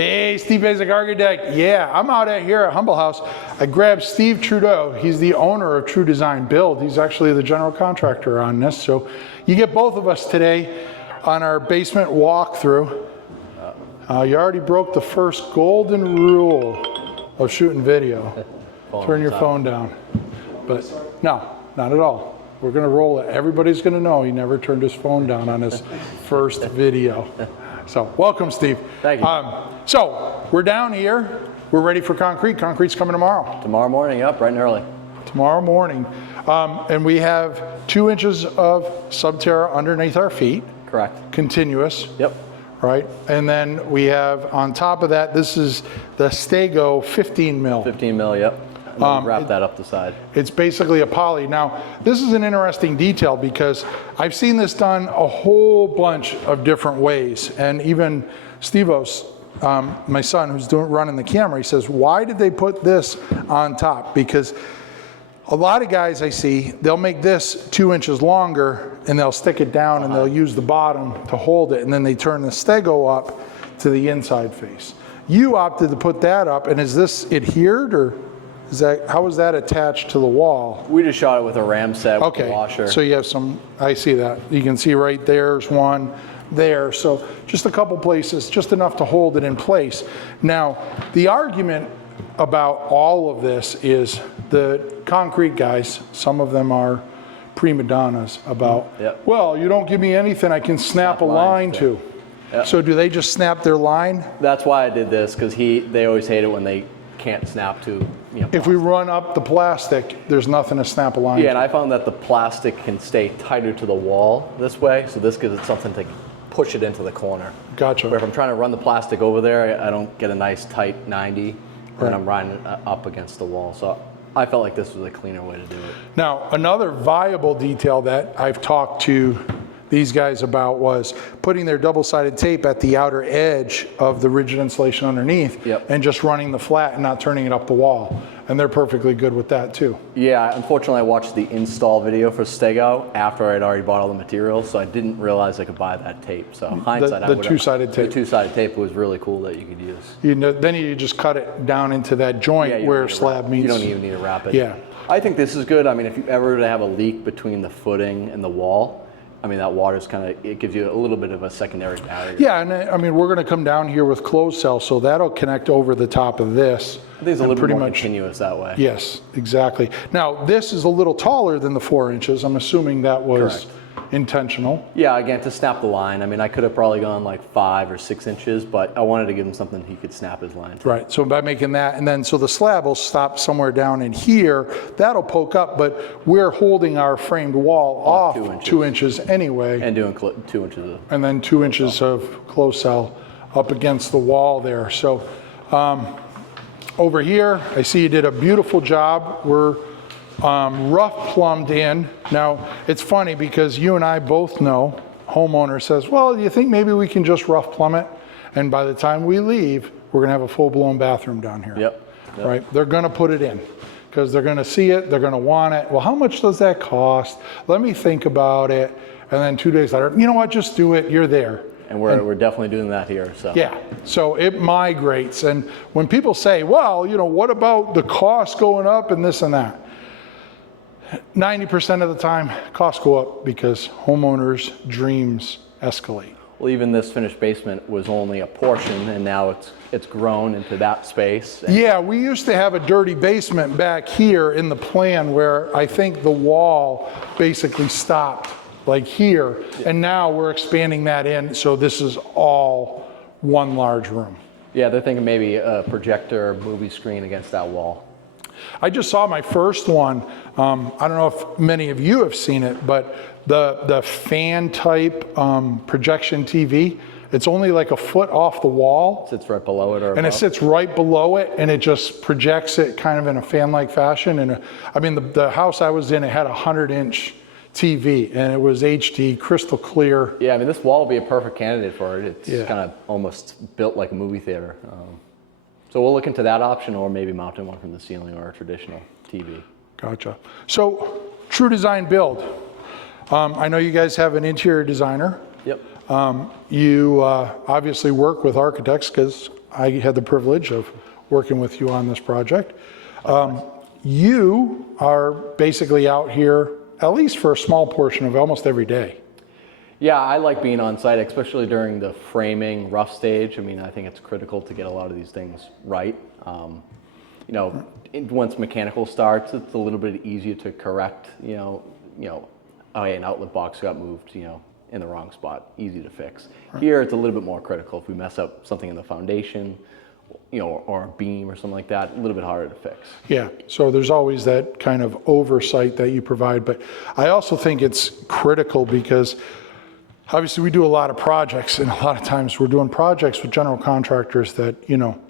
Hey, Steve Basic Architect. Yeah, I'm out here at Humble House. I grabbed Steve Trudeau. He's the owner of Tru DesignBuild. He's actually the general contractor on this. So you get both of us today on our basement walkthrough. You already broke the first golden rule of shooting video. Turn your phone down. But no, not at all. We're going to roll it. Everybody's going to know he never turned his phone down on his first video. So welcome, Steve. Thank you. So we're down here. We're ready for concrete. Concrete's coming tomorrow. Tomorrow morning, yep, bright and early. Tomorrow morning. And we have 2 inches of subterra underneath our feet. Correct. Continuous. Yep. Right. And then we have on top of that, this is the Stego 15 mil. 15 mil, yep. And then wrap that up the side. It's basically a poly. Now, this is an interesting detail because I've seen this done a whole bunch of different ways. And even Stevos, my son who's running the camera, he says, why did they put this on top? Because a lot of guys I see, they'll make this 2 inches longer and they'll stick it down and they'll use the bottom to hold it, and then they turn the Stego up to the inside face. You opted to put that up, and is this adhered, or is that, how is that attached to the wall? We just shot it with a ram set with Okay, a washer. so you have some, I see that. You can see right there's one there. So just a couple places, just enough to hold it in place. Now, the argument about all of this is the concrete guys, some of them are prima donnas about, well, you don't give me anything I can snap a line to. Yep. So do they just snap their line? That's why I did this, because they always hate it when they can't snap to, you know. If we run up the plastic, there's nothing to snap a line to. Yeah, and I found that the plastic can stay tighter to the wall this way, so this gives it something to push it into the corner. Gotcha. Where if I'm trying to run the plastic over there, I don't get a nice tight 90, and I'm riding it up against the wall. So I felt like this was a cleaner way to do it. Now, another viable detail that I've talked to these guys about was putting their double-sided tape at the outer edge of the rigid insulation underneath, and just running the flat and not turning it up the wall. And they're perfectly good with that too. Yeah, unfortunately I watched the install video for Stego after I'd already bought all the materials, so I didn't realize I could buy that tape. So hindsight, the two-sided tape. The two-sided tape was really cool that you could use. You know, then you just cut it down into that joint where slab meets. You don't even need to wrap it. Yeah. I think this is good. I mean, if you ever have a leak between the footing and the wall, I mean, that water's kind of, it gives you a little bit of a secondary barrier. Yeah, and I mean, we're going to come down here with closed cell, so that'll connect over the top of this. I think it's a little bit more continuous that way. Yes, exactly. Now, this is a little taller than the 4 inches. I'm assuming that was intentional. Yeah, again, to snap the line. I mean, I could have probably gone like 5 or 6 inches, but I wanted to give him something he could snap his line to. Right, so by making that, and then so the slab will stop somewhere down in here, that'll poke up, but we're holding our framed wall off 2 inches anyway. And doing 2 inches of. And then 2 inches of closed cell up against the wall there. So over here, I see you did a beautiful job. We're rough plumbed in. Now, it's funny because you and I both know, homeowner says, well, do you think maybe we can just rough plumb it? And by the time we leave, we're gonna have a full-blown bathroom down here. Yep. Right, they're gonna put it in because they're gonna see it, they're gonna want it. Well, how much does that cost? Let me think about it. And then 2 days later, you know what, just do it, you're there. And we're definitely doing that here, so. Yeah, so it migrates. And when people say, well, you know, what about the cost going up and this and that? 90% of the time, costs go up because homeowners' dreams escalate. Well, even this finished basement was only a portion, and now it's grown into that space. Yeah, we used to have a dirty basement back here in the plan where I think the wall basically stopped like here, and now we're expanding that in, so this is all one large room. Yeah, they're thinking maybe a projector movie screen against that wall. I just saw my first one. I don't know if many of you have seen it, but the fan type projection TV, it's only like a foot off the wall. It sits right below it or And above. it sits right below it, and it just projects it kind of in a fan-like fashion. And I mean, the house I was in, it had a 100-inch TV, and it was HD, crystal clear. Yeah, I mean, this wall would be a perfect candidate for it. It's kind of almost built like a movie theater. So we'll look into that option, or maybe mounting one from the ceiling or a traditional TV. Gotcha. So, Tru DesignBuild. I know you guys have an interior designer. Yep. You obviously work with architects because I had the privilege of working with you on this project. You are basically out here, at least for a small portion of almost every day. Yeah, I like being on site, especially during the framing rough stage. I mean, I think it's critical to get a lot of these things right. You know, once mechanical starts, it's a little bit easier to correct. Oh, hey, an outlet box got moved, in the wrong spot. Easy to fix. Right. Here, it's a little bit more critical. If we mess up something in the foundation, or a beam or something like that, a little bit harder to fix. Yeah, so there's always that kind of oversight that you provide, but I also think it's critical because obviously we do a lot of projects, and a lot of times we're doing projects with general contractors that,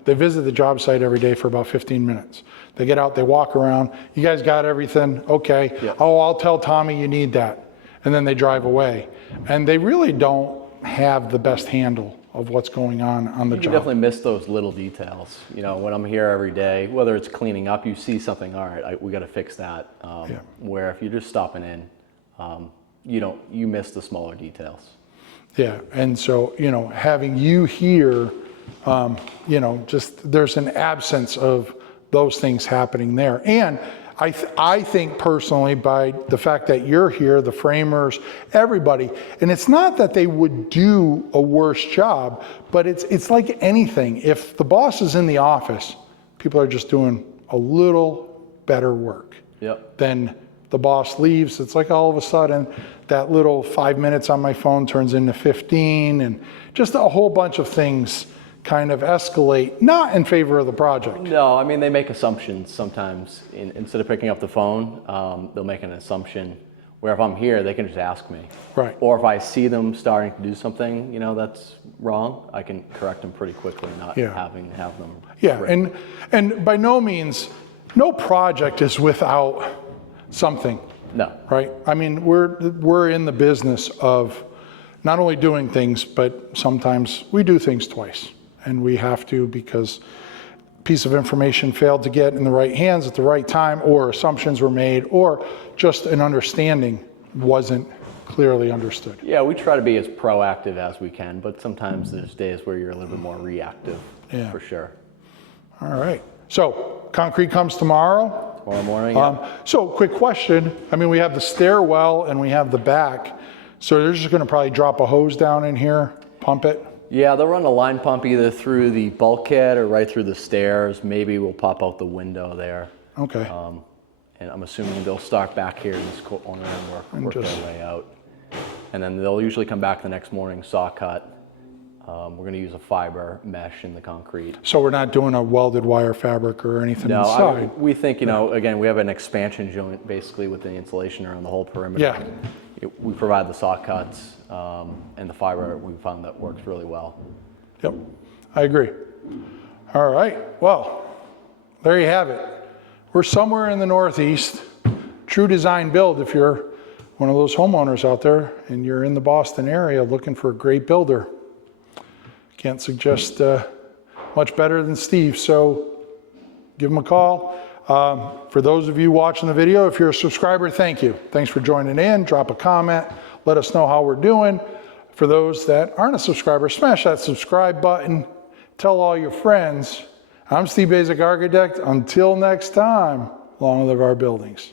they visit the job site every day for about 15 minutes. They get out, they walk around, you guys got everything, okay. Yeah. Oh, I'll tell Tommy you need that. And then they drive away. And they really don't have the best handle of what's going on the job. You definitely miss those little details. When I'm here every day, whether it's cleaning up, you see something, all right, we got to fix that. Where if you're just stopping in, you miss the smaller details. Yeah, and so, having you here, just there's an absence of those things happening there. And I think personally, by the fact that you're here, the framers, everybody, and it's not that they would do a worse job, but it's like anything. If the boss is in the office, people are just doing a little better work. Yep. Then the boss leaves, it's like all of a sudden that little 5 minutes on my phone turns into 15, and just a whole bunch of things kind of escalate, not in favor of the project. No, I mean, they make assumptions sometimes. Instead of picking up the phone, they'll make an assumption where if I'm here, they can just ask me. Right. Or if I see them starting to do something, that's wrong, I can correct them pretty quickly, not having to have them. Yeah, and by no means, no project is without something. No. Right? I mean, we're in the business of not only doing things, but sometimes we do things twice. And we have to because a piece of information failed to get in the right hands at the right time, or assumptions were made, or just an understanding wasn't clearly understood. Yeah, we try to be as proactive as we can, but sometimes there's days where you're a little bit more reactive, for sure. All right. So concrete comes tomorrow. Tomorrow morning, yeah. So quick question. I mean, we have the stairwell and we have the back. So they're just going to probably drop a hose down in here, pump it? Yeah, they'll run a line pump either through the bulkhead or right through the stairs. Maybe we'll pop out the window there. Okay. And I'm assuming they'll start back here in this corner and work their way out. And then they'll usually come back the next morning, saw cut. We're going to use a fiber mesh in the concrete. So we're not doing a welded wire fabric or anything inside? No, we think, again, we have an expansion joint basically with the insulation around the whole perimeter. Yeah. We provide the saw cuts and the fiber. We found that works really well. Yep, I agree. All right, well, there you have it. We're somewhere in the Northeast. Tru DesignBuild, if you're one of those homeowners out there and you're in the Boston area looking for a great builder, can't suggest much better than Steve, so give him a call. For those of you watching the video, if you're a subscriber, thank you. Thanks for joining in. Drop a comment. Let us know how we're doing. For those that aren't a subscriber, smash that subscribe button. Tell all your friends. I'm Steve Basic Architect. Until next time, long live our buildings.